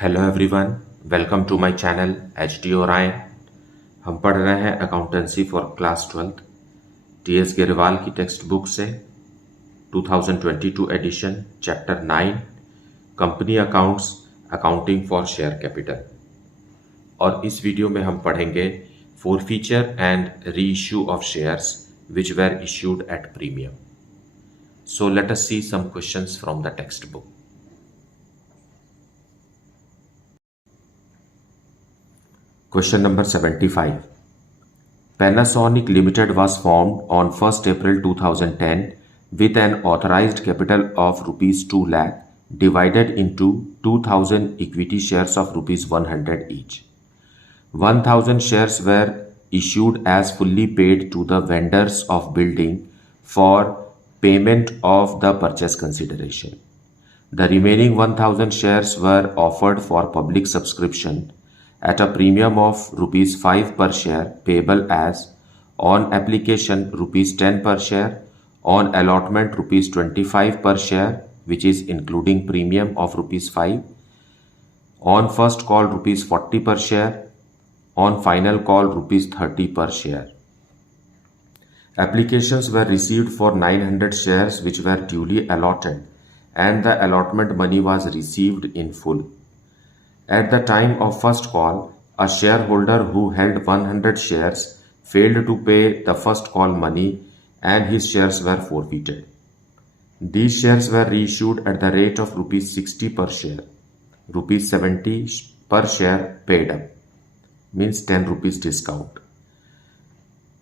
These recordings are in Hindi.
Hello everyone, welcome to my channel H D Orion. हम पढ़ रहे हैं accountancy for class 12 T S Grewal की टेक्स्ट बुक से 2022 edition chapter 9 company accounts accounting for share capital. और इस वीडियो में हम पढ़ेंगे forfeiture and reissue of shares which were issued at premium. So let us see some questions from the text book. Question number 75. Panasonic Limited was formed on 1st April 2010 with an authorized capital of rupees 2 lakh divided into 2000 equity shares of rupees 100 each. 1000 shares were issued as fully paid to the vendors of building for payment of the purchase consideration. The remaining 1000 shares were offered for public subscription at a premium of rupees 5 per share payable as on application rupees 10 per share, on allotment rupees 25 per share which is including premium of rupees 5, on first call rupees 40 per share, on final call rupees 30 per share. Applications were received for 900 shares which were duly allotted and the allotment money was received in full. At the time of first call, a shareholder who held 100 shares failed to pay the first call money and his shares were forfeited. These shares were reissued at the rate of rupees 60 per share. Rupees 70 per share paid up, means 10 rupees discount.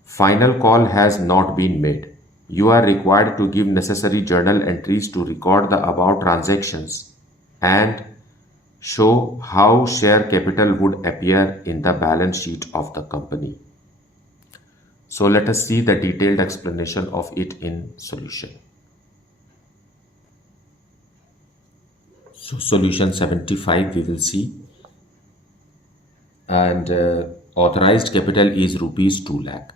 Final call has not been made. You are required to give necessary journal entries to record the above transactions and show how share capital would appear in the balance sheet of the company. So let us see the detailed explanation of it in solution. So solution 75 we will see, and authorized capital is rupees 2 lakh.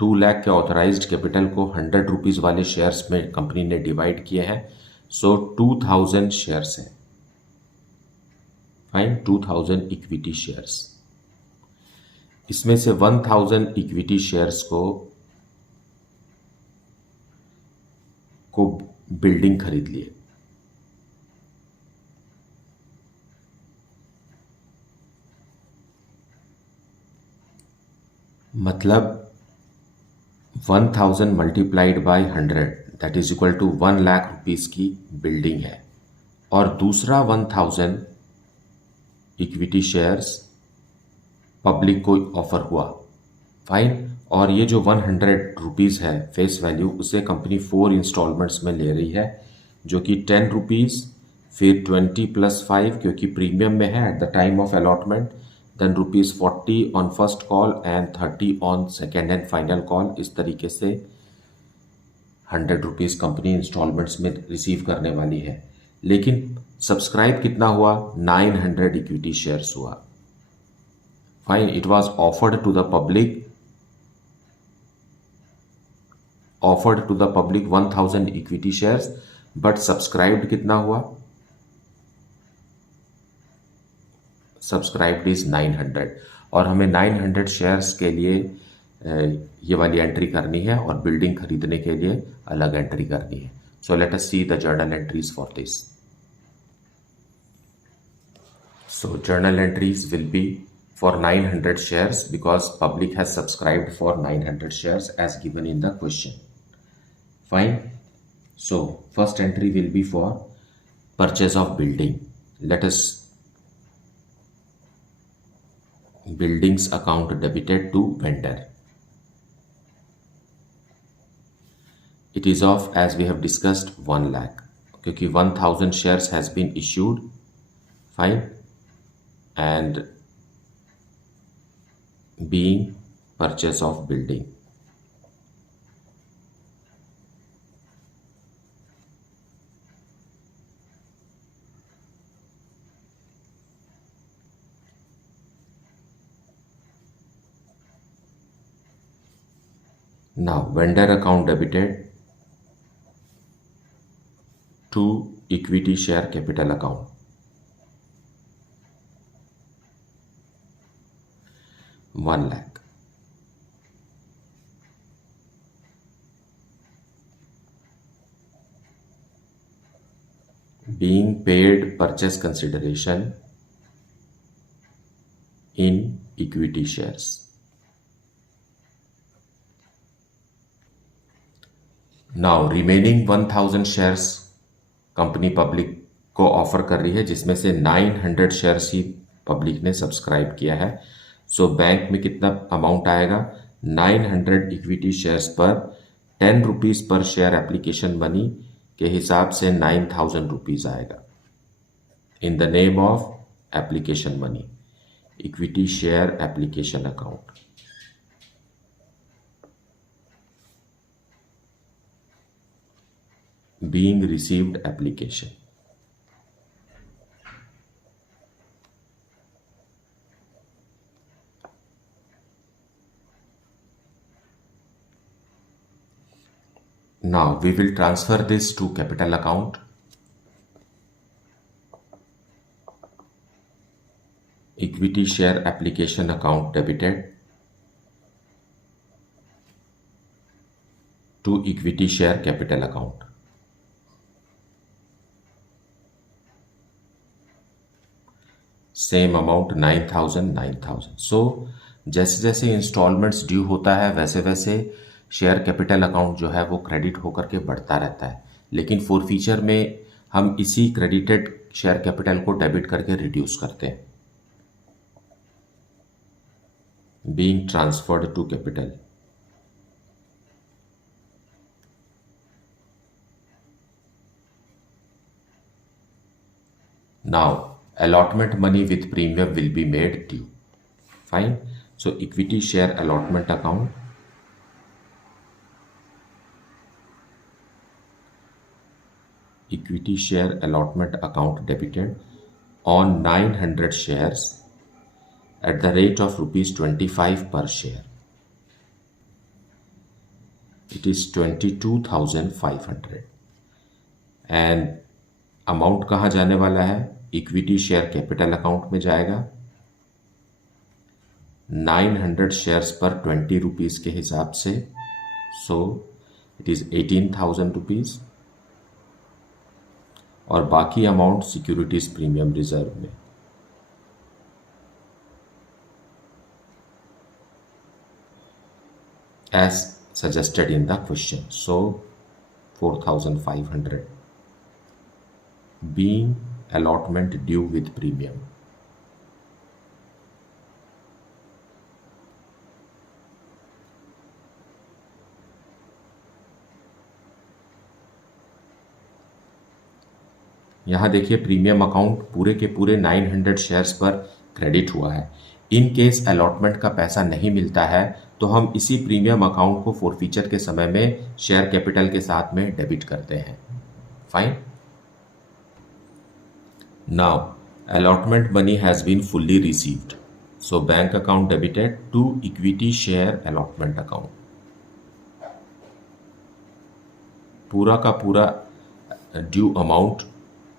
2 lakh के ऑथराइज्ड कैपिटल को 100 रुपीज़ वाले शेयर्स में कंपनी ने डिवाइड किए हैं। सो 2000 शेयर्स हैं, फाइन, 2000 इक्विटी शेयर्स। इसमें से 1000 इक्विटी शेयर्स को बिल्डिंग खरीद लिए। मतलब 1000 multiplied by 100 that is equal to 1 lakh rupees की बिल्डिंग है, और दूसरा 1000 इक्विटी शेयर्स पब्लिक को ऑफर हुआ, फाइन। और ये जो 100 रुपीज़ है फेस वैल्यू, उसे कंपनी 4 इंस्टॉलमेंट्स में ले रही है, जो कि 10 रुपीज़, फिर 20 + 5 क्योंकि प्रीमियम में है at the time of allotment, then rupees 40 on first call and 30 on second and final call. इस तरीके से 100 रुपीज़ कंपनी इंस्टॉलमेंट्स में रिसीव करने वाली है। लेकिन सब्सक्राइब कितना हुआ? 900 इक्विटी शेयर्स हुआ, fine. It was offered to the public 1000 equity shares, but subscribed कितना हुआ? सब्सक्राइब्ड इज 900, और हमें 900 शेयर्स के लिए ये वाली एंट्री करनी है और बिल्डिंग खरीदने के लिए अलग एंट्री करनी है। सो let us see the journal entries for this. So journal entries will be for 900 shares because public has subscribed for 900 shares as given in the question. Fine. So first entry will be for purchase of building. Let us buildings account debited to vendor. It is of, as we have discussed, 1 lakh क्योंकि 1000 shares has been issued, fine, and being purchase of building. Now vendor account debited to equity share capital account. 1 lakh. Being paid purchase consideration in equity shares. Now remaining 1000 shares company public को ऑफर कर रही है, जिसमें से 900 शेयर्स ही पब्लिक ने सब्सक्राइब किया है. सो बैंक में कितना अमाउंट आएगा? 900 इक्विटी शेयर्स पर 10 rupees per share application money के हिसाब से 9000 रुपीज आएगा in the name of application money, equity share application account. being received application. Now we will transfer this to capital account. Equity share application account debited to equity share capital account. Same amount 9000. सो जैसे जैसे इंस्टॉलमेंट्स ड्यू होता है वैसे वैसे शेयर कैपिटल अकाउंट जो है वो क्रेडिट होकर के बढ़ता रहता है, लेकिन फॉरफीचर में हम इसी क्रेडिटेड शेयर कैपिटल को डेबिट करके रिड्यूस करते हैं. Being transferred to capital. Now allotment money with premium will be made due. Fine. So equity share allotment account. Equity share allotment account debited on 900 shares at the rate of rupees 25 per share. It is 22,500. And amount कहाँ जाने वाला है? इक्विटी शेयर कैपिटल अकाउंट में जाएगा. 900 शेयर्स पर 20 रुपीज के हिसाब से, सो इट इज 18,000 रुपीज. और बाकी अमाउंट सिक्योरिटीज प्रीमियम रिजर्व में. As suggested in the question. So 4,500 being allotment due with premium. यहां देखिए प्रीमियम अकाउंट पूरे के पूरे 900 शेयर्स पर क्रेडिट हुआ है. इन केस अलॉटमेंट का पैसा नहीं मिलता है तो हम इसी प्रीमियम अकाउंट को फॉरफीचर के समय में शेयर कैपिटल के साथ में डेबिट करते हैं. Fine. Now, allotment money has been fully received. So, bank account debited to equity share allotment account. पूरा का पूरा ड्यू अमाउंट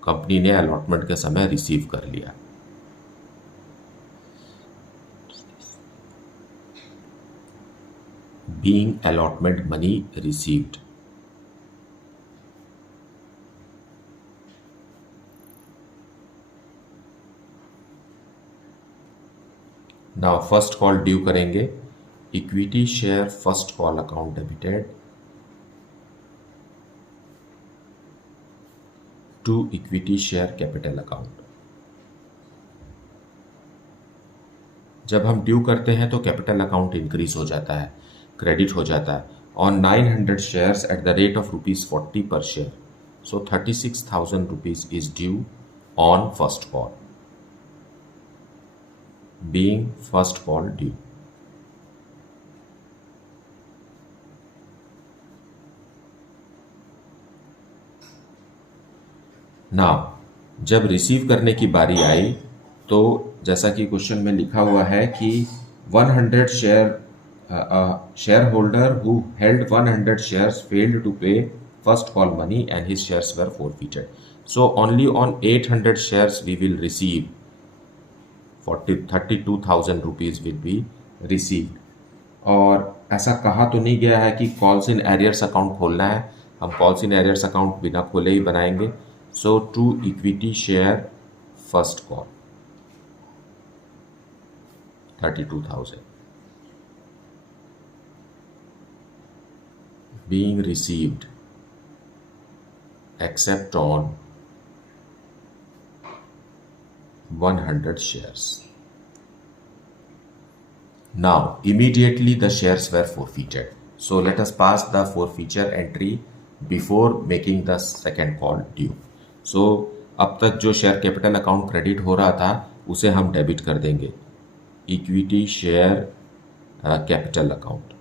कंपनी ने अलॉटमेंट के समय रिसीव कर लिया. Being allotment money received. Now first call due करेंगे. Equity share first call account debited to equity share capital account. जब हम ड्यू करते हैं तो कैपिटल अकाउंट इंक्रीज हो जाता है, क्रेडिट हो जाता है on 900 shares at the rate of ₹40 पर share. So 36,000 rupees is due on first call. Being first call due. Now, जब रिसीव करने की बारी आई तो जैसा कि क्वेश्चन में लिखा हुआ है कि 100 share holder who held 100 shares failed to pay first call money and his shares were forfeited. So only on 800 shares we will receive 32,000 rupees will be received. और ऐसा कहा तो नहीं गया है कि कॉल्स इन एरियर्स अकाउंट खोलना है, हम कॉल्स इन एरियर्स अकाउंट बिना खोले ही बनाएंगे। So to equity share first call 32,000 being received except on 100 shares. Now immediately the shares were forfeited. So let us pass the forfeiture entry before making the second call due. So अब तक जो शेयर कैपिटल अकाउंट क्रेडिट हो रहा था उसे हम डेबिट कर देंगे equity share capital account.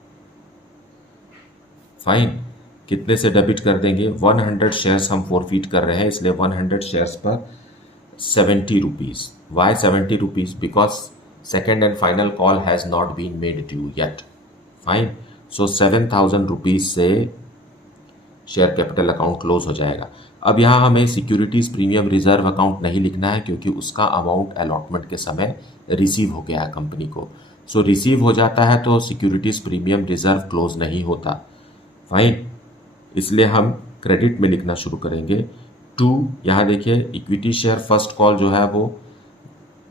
Fine, कितने से डेबिट कर देंगे? 100 शेयर्स हम फोरफीट कर रहे हैं, इसलिए 100 शेयर्स पर 70 rupees. Why 70 rupees? Because second and final call has not been made due yet. Fine, so 7,000 rupees से शेयर कैपिटल अकाउंट क्लोज हो जाएगा। अब यहाँ हमें सिक्योरिटीज़ प्रीमियम रिजर्व अकाउंट नहीं लिखना है क्योंकि उसका अमाउंट अलॉटमेंट के समय रिसीव हो गया है कंपनी को। सो रिसीव हो जाता है तो सिक्योरिटीज़ प्रीमियम रिजर्व क्लोज नहीं होता। फाइन, इसलिए हम क्रेडिट में लिखना शुरू करेंगे टू। यहाँ देखिए इक्विटी शेयर फर्स्ट कॉल जो है वो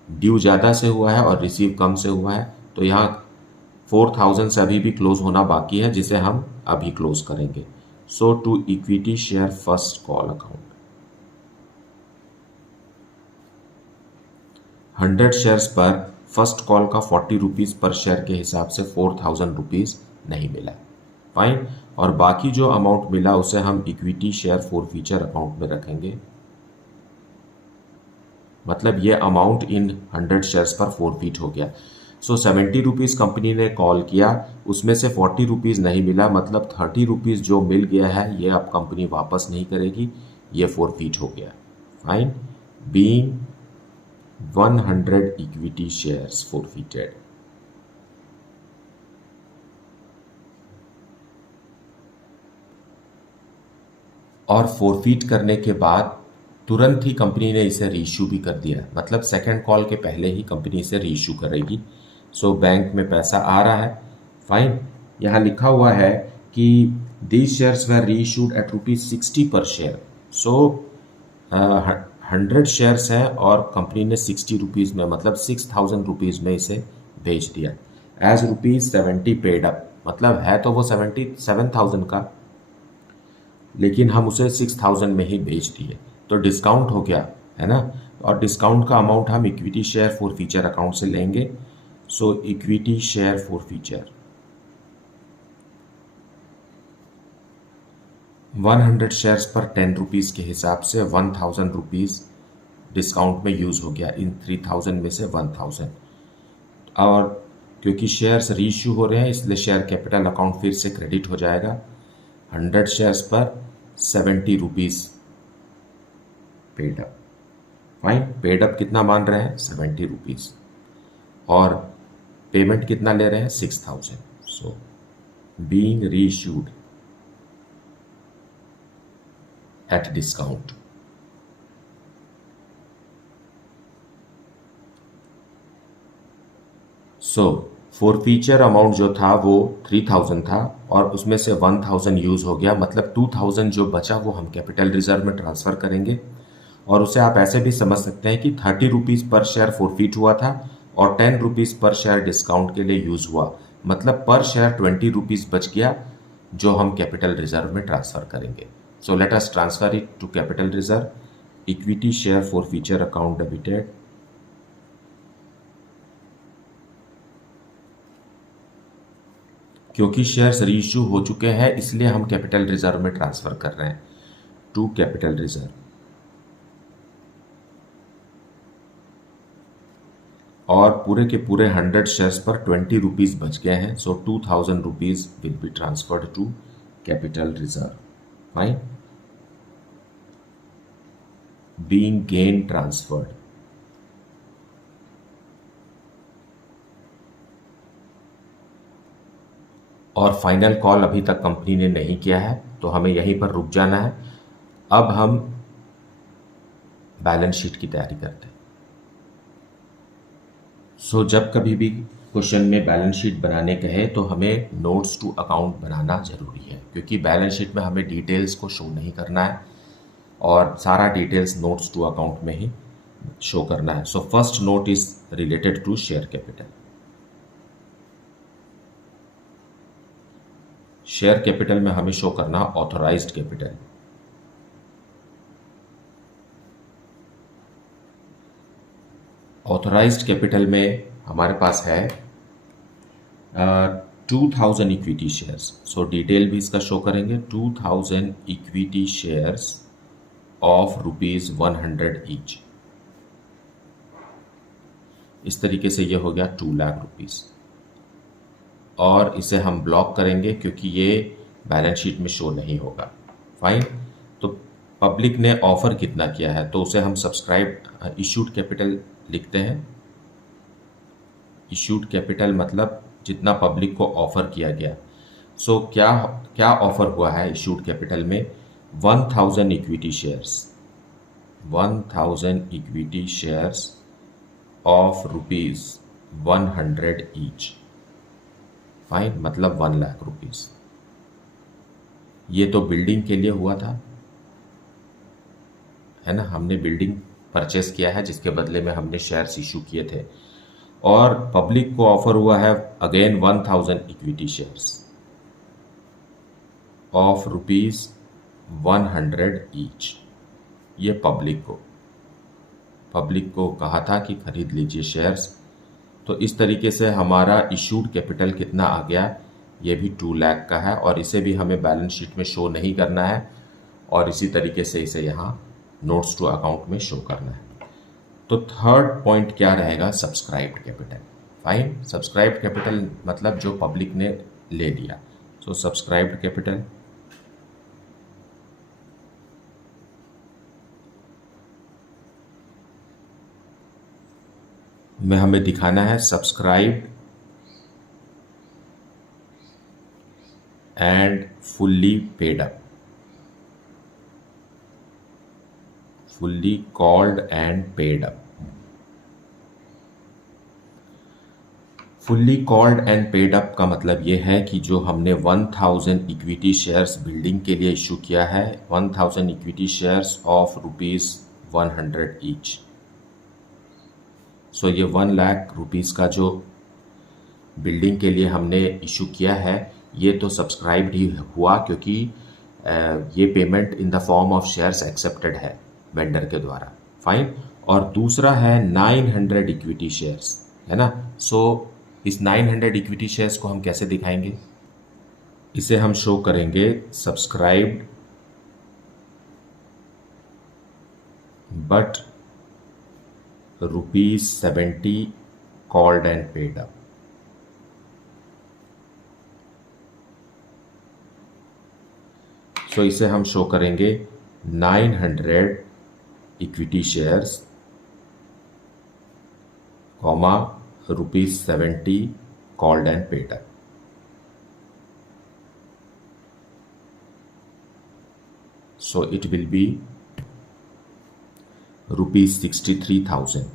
ड्यू ज़्यादा से हुआ है और रिसीव कम से हुआ है, तो यहाँ 4,000 से अभी भी क्लोज होना बाकी है जिसे हम अभी क्लोज करेंगे। So to equity share first call account 100 shares पर फर्स्ट कॉल का 40 रुपीज़ पर शेयर के हिसाब से 4,000 रुपीज़ नहीं मिला। फाइन, और बाकी जो अमाउंट मिला उसे हम इक्विटी शेयर फोरफीचर अकाउंट में रखेंगे। मतलब ये अमाउंट इन 100 शेयर्स पर फोरफीट हो गया। सो 70 रुपीज़ कंपनी ने कॉल किया, उसमें से 40 रुपीज़ नहीं मिला, मतलब 30 रुपीज़ जो मिल गया है ये अब कंपनी वापस नहीं करेगी, ये फोरफीट हो गया। Fine, being 100 equity shares forfeited. और फोरफीट करने के बाद तुरंत ही कंपनी ने इसे रीइश्यू भी कर दिया, मतलब सेकंड कॉल के पहले ही कंपनी इसे रीइश्यू करेगी। सो बैंक में पैसा आ रहा है। फाइन, यहाँ लिखा हुआ है कि these shares were reissued at ₹60 per share. So 100 shares हैं और कंपनी ने 60 रुपीज़ में, मतलब 6,000 रुपीज़ में इसे बेच दिया एज ₹70 पेड अप। मतलब है तो वो 77,000 का, लेकिन हम उसे 6,000 में ही बेच दिए, तो डिस्काउंट हो गया है ना। और डिस्काउंट का अमाउंट हम इक्विटी शेयर फोरफीचर अकाउंट से लेंगे। सो इक्विटी शेयर फोरफीचर 100 शेयर्स पर 10 रुपीज़ के हिसाब से 1,000 रुपीज़ डिस्काउंट में यूज़ हो गया। इन 3,000 में से 1,000, और क्योंकि शेयर्स रीइश्यू हो रहे हैं इसलिए शेयर कैपिटल अकाउंट फिर से क्रेडिट हो जाएगा। 100 शेयर्स पर 70 rupees paid up. Fine, paid up कितना मान रहे हैं? 70 रुपीज़, और पेमेंट कितना ले रहे हैं? 6,000। So being reissued at discount. So forfeiture amount जो था वो 3,000 था और उसमें से 1,000 यूज़ हो गया, मतलब 2,000 जो बचा वो हम कैपिटल रिजर्व में ट्रांसफ़र करेंगे। और उसे आप ऐसे भी समझ सकते हैं कि 30 रुपीज़ पर शेयर फोरफीट हुआ था और 10 रुपीज़ पर शेयर डिस्काउंट के लिए यूज़ हुआ, मतलब पर शेयर 20 रुपीज़ बच गया जो हम कैपिटल रिजर्व में ट्रांसफ़र करेंगे। So let us transfer it to capital reserve. Equity share forfeiture account debited. क्योंकि शेयर्स रीइश्यू हो चुके हैं इसलिए हम कैपिटल रिजर्व में ट्रांसफ़र कर रहे हैं टू कैपिटल रिजर्व। और पूरे के पूरे 100 शेयर्स पर 20 रुपीज़ बच गए हैं। So 2,000 rupees will be transferred to capital reserve. Fine, being gain transferred. और फाइनल कॉल अभी तक कंपनी ने नहीं किया है तो हमें यहीं पर रुक जाना है। अब हम बैलेंस शीट की तैयारी करते हैं। सो जब कभी भी क्वेश्चन में बैलेंस शीट बनाने कहे तो हमें नोट्स टू अकाउंट बनाना ज़रूरी है, क्योंकि बैलेंस शीट में हमें डिटेल्स को शो नहीं करना है और सारा डिटेल्स नोट्स टू अकाउंट में ही शो करना है। So first note is related to share capital. Share capital में हमें शो करना ऑथराइज्ड कैपिटल। ऑथराइज्ड कैपिटल में हमारे पास है 2000 इक्विटी शेयर्स। सो डिटेल भी इसका शो करेंगे। 2000 इक्विटी शेयर्स ऑफ ₹100 ईच। इस तरीके से ये हो गया 2 लाख रुपीस, और इसे हम ब्लॉक करेंगे क्योंकि ये बैलेंस शीट में शो नहीं होगा। फाइन। तो पब्लिक ने ऑफर कितना किया है तो उसे हम सब्सक्राइब इश्यूड कैपिटल लिखते हैं। इश्यूड कैपिटल मतलब जितना पब्लिक को ऑफर किया गया। सो क्या क्या ऑफर हुआ है इश्यूड कैपिटल में? 1000 equity shares, 1000 equity shares of ₹100 each. Fine, मतलब 1 लाख रुपीस। ये तो बिल्डिंग के लिए हुआ था, है ना। हमने बिल्डिंग परचेस किया है जिसके बदले में हमने शेयर्स इशू किए थे, और पब्लिक को ऑफर हुआ है again 1000 equity shares of ₹100 each. ये पब्लिक को कहा था कि खरीद लीजिए शेयर्स। तो इस तरीके से हमारा इशूड कैपिटल कितना आ गया? ये भी 2 लाख का है, और इसे भी हमें बैलेंस शीट में शो नहीं करना है, और इसी तरीके से इसे यहाँ नोट्स टू अकाउंट में शो करना है। तो थर्ड पॉइंट क्या रहेगा? Subscribed capital. Fine, subscribed capital मतलब जो पब्लिक ने ले लिया। सो सब्सक्राइब्ड कैपिटल में हमें दिखाना है subscribed and fully paid up, fully called and paid up. Fully called and paid up का मतलब ये है कि जो हमने 1000 इक्विटी शेयर्स बिल्डिंग के लिए इशू किया है, 1000 इक्विटी शेयर्स ऑफ ₹100 ईच। सो ये 1 लाख रुपीस का जो बिल्डिंग के लिए हमने इशू किया है, ये तो सब्सक्राइब्ड ही हुआ, क्योंकि ये payment in the form of shares accepted है वेंडर के द्वारा। फाइन। और दूसरा है 900 इक्विटी शेयर्स, है ना। सो इस 900 इक्विटी शेयर्स को हम कैसे दिखाएंगे? इसे हम शो करेंगे subscribed but ₹70 called and paid up. So इसे हम शो करेंगे 900 equity shares comma ₹70 called and paid up. So it will be ₹63,000।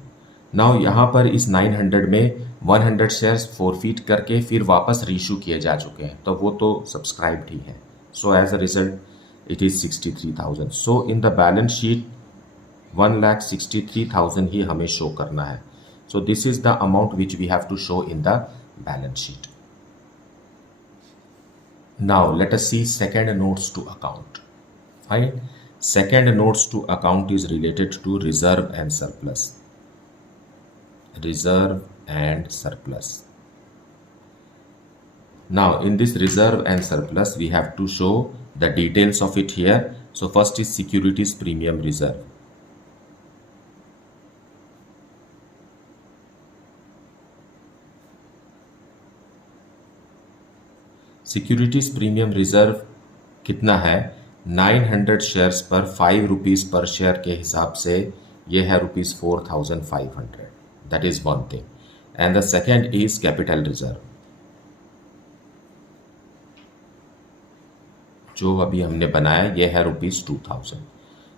Now यहाँ पर इस 900 में 100 शेयर्स फॉरफीट करके फिर वापस रीइशू किए जा चुके हैं, तो वो तो सब्सक्राइब्ड ही है। So as a result it is 63,000। So in the balance sheet 1,63,000 ही हमें शो करना है। So this is the amount which we have to show in the balance sheet. Now let us see second notes to account. Fine. Second notes to account is related to reserve and surplus. Reserve and surplus. Now in this reserve and surplus we have to show the details of it here. So first is securities premium reserve. Securities premium reserve कितना है? 900 शेयर्स पर ₹5 पर शेयर के हिसाब से ये है ₹4,500। That is one thing. And the second is capital reserve, जो अभी हमने बनाया ये है ₹2,000।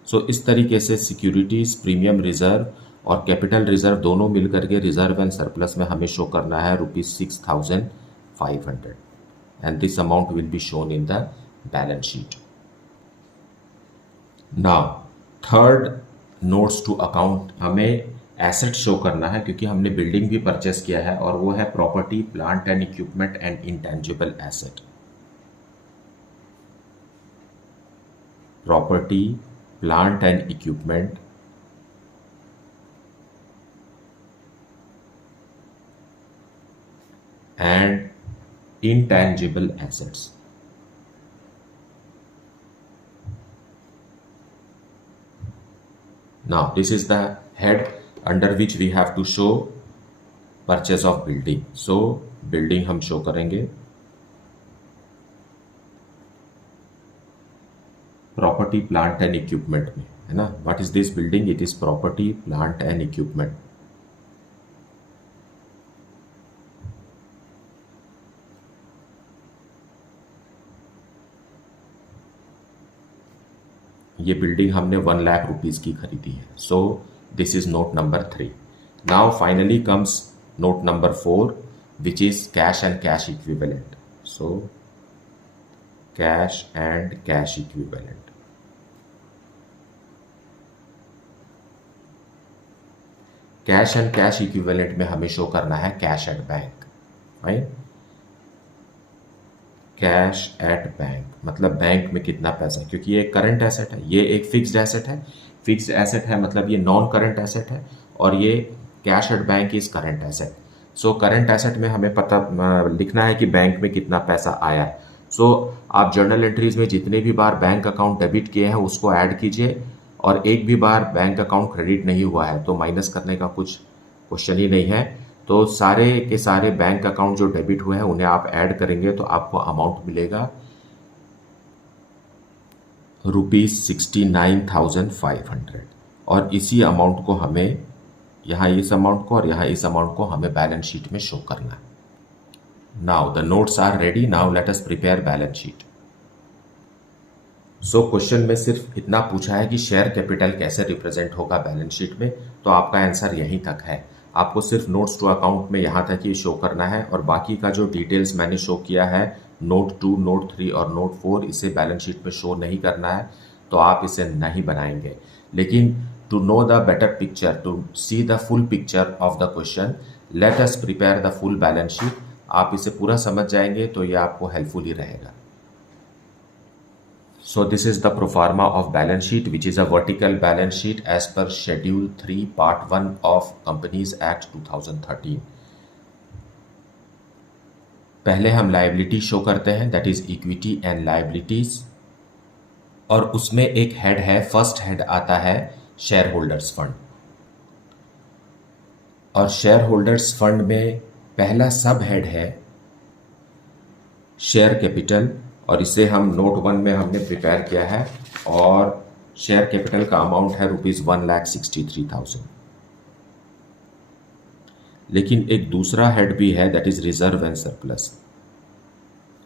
सो इस तरीके से सिक्योरिटीज प्रीमियम रिजर्व और कैपिटल रिजर्व दोनों मिल करके रिजर्व एंड सरप्लस में हमें शो करना है ₹6,500 and this amount will be shown in the balance sheet. Now third notes to account, हमें एसेट शो करना है क्योंकि हमने बिल्डिंग भी परचेस किया है और वो है property plant and equipment and intangible asset. Property plant and equipment and intangible assets. Now this is the head under which we have to show purchase of building. So building हम show करेंगे property plant and equipment में, है ना। What is this building? It is property plant and equipment. ये बिल्डिंग हमने 1 लाख रुपीज़ की खरीदी है। So this is note number 3। Now finally comes note number 4 which is cash and cash equivalent. So cash and cash equivalent. Cash and cash equivalent में हमें शो करना है cash at bank, right. Cash at bank मतलब बैंक में कितना पैसा, क्योंकि ये करंट एसेट है, ये एक फिक्स्ड एसेट है। फिक्स्ड एसेट है मतलब ये नॉन करंट एसेट है और ये cash at bank is current asset. So current asset में हमें पता लिखना है कि बैंक में कितना पैसा आया है। सो आप जर्नल एंट्रीज में जितने भी बार बैंक अकाउंट डेबिट किए हैं उसको ऐड कीजिए और एक भी बार बैंक अकाउंट क्रेडिट नहीं हुआ है तो माइनस करने का कुछ क्वेश्चन ही नहीं है। तो सारे के सारे बैंक अकाउंट जो डेबिट हुए हैं उन्हें आप ऐड करेंगे तो आपको अमाउंट मिलेगा ₹69,500 और इसी अमाउंट को हमें यहाँ इस अमाउंट को और यहाँ इस अमाउंट को हमें बैलेंस शीट में शो करना है। Now the notes are ready, now let us prepare balance sheet. So question में सिर्फ इतना पूछा है कि शेयर कैपिटल कैसे रिप्रेजेंट होगा बैलेंस शीट में, तो आपका आंसर यहीं तक है। आपको सिर्फ नोट्स टू अकाउंट में यहाँ तक ही शो करना है और बाकी का जो डिटेल्स मैंने शो किया है नोट 2, नोट 3 और नोट 4 इसे बैलेंस शीट में शो नहीं करना है, तो आप इसे नहीं बनाएंगे। लेकिन to know the better picture, to see the full picture of the question, let us prepare the full balance sheet. आप इसे पूरा समझ जाएंगे तो ये आपको हेल्पफुल ही रहेगा। So this is the pro forma of balance sheet, which is a vertical balance sheet as per Schedule 3 Part 1 of Companies Act 2013। पहले हम लाइबिलिटी शो करते हैं, that is equity and liabilities, और उसमें एक हेड है, फर्स्ट हेड आता है शेयर होल्डर्स फंड। और शेयर होल्डर्स फंड में पहला सब हेड है शेयर कैपिटल, और इसे हम नोट 1 में हमने प्रिपेयर किया है और शेयर कैपिटल का अमाउंट है ₹1,63,000। लेकिन एक दूसरा हेड भी है, that is reserve and surplus.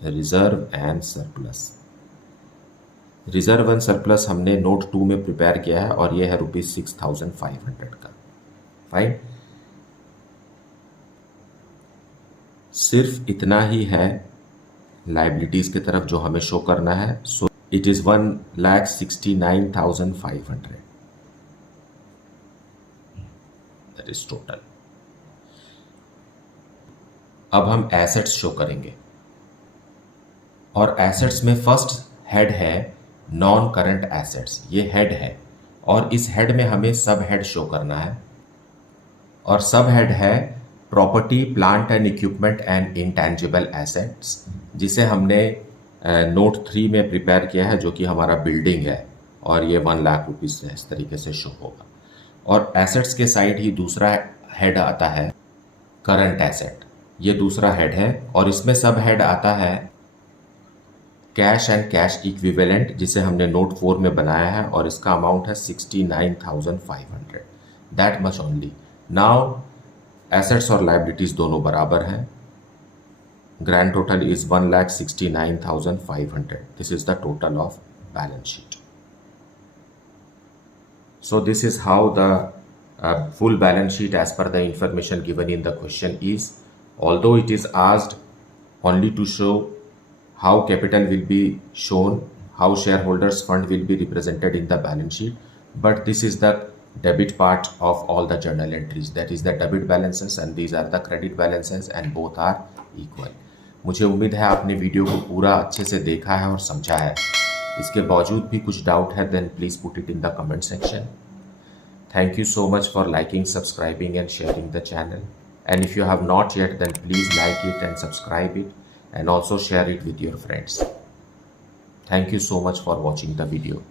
Reserve and surplus, reserve and surplus हमने नोट 2 में प्रिपेयर किया है और यह है ₹6,500 का। फाइन, सिर्फ इतना ही है लाइबिलिटीज की तरफ जो हमें शो करना है। So it is 1,69,500, that is total. अब हम एसेट्स शो करेंगे और एसेट्स में फर्स्ट हेड है नॉन करंट एसेट्स, ये हेड है और इस हेड में हमें सब हेड शो करना है और सब हेड है property plant and equipment and intangible assets, जिसे हमने नोट 3 में प्रिपेयर किया है, जो कि हमारा बिल्डिंग है और ये 1 लाख रुपीज़ से इस तरीके से शो होगा। और एसेट्स के साइड ही दूसरा हेड आता है करंट एसेट, ये दूसरा हेड है और इसमें सब हेड आता है कैश एंड कैश इक्विवेलेंट, जिसे हमने नोट 4 में बनाया है और इसका अमाउंट है 69,500, that much only. Now assets और लाइबिलिटीज दोनों बराबर हैं। Grand total is 1,69,500। This is the total of balance sheet. So this is how the full balance sheet as per the information given in the question is, although it is asked only to show how capital will be shown, how shareholders fund will be represented in the balance sheet, but this is the debit part of all the journal entries, that is the debit balances and these are the credit balances and both are equal. मुझे उम्मीद है आपने वीडियो को पूरा अच्छे से देखा है और समझा है. इसके बावजूद भी कुछ डाउट है then please put it in the comment section. Thank you so much for liking, subscribing and sharing the channel. And if you have not yet, then please like it and subscribe it and also share it with your friends. Thank you so much for watching the video.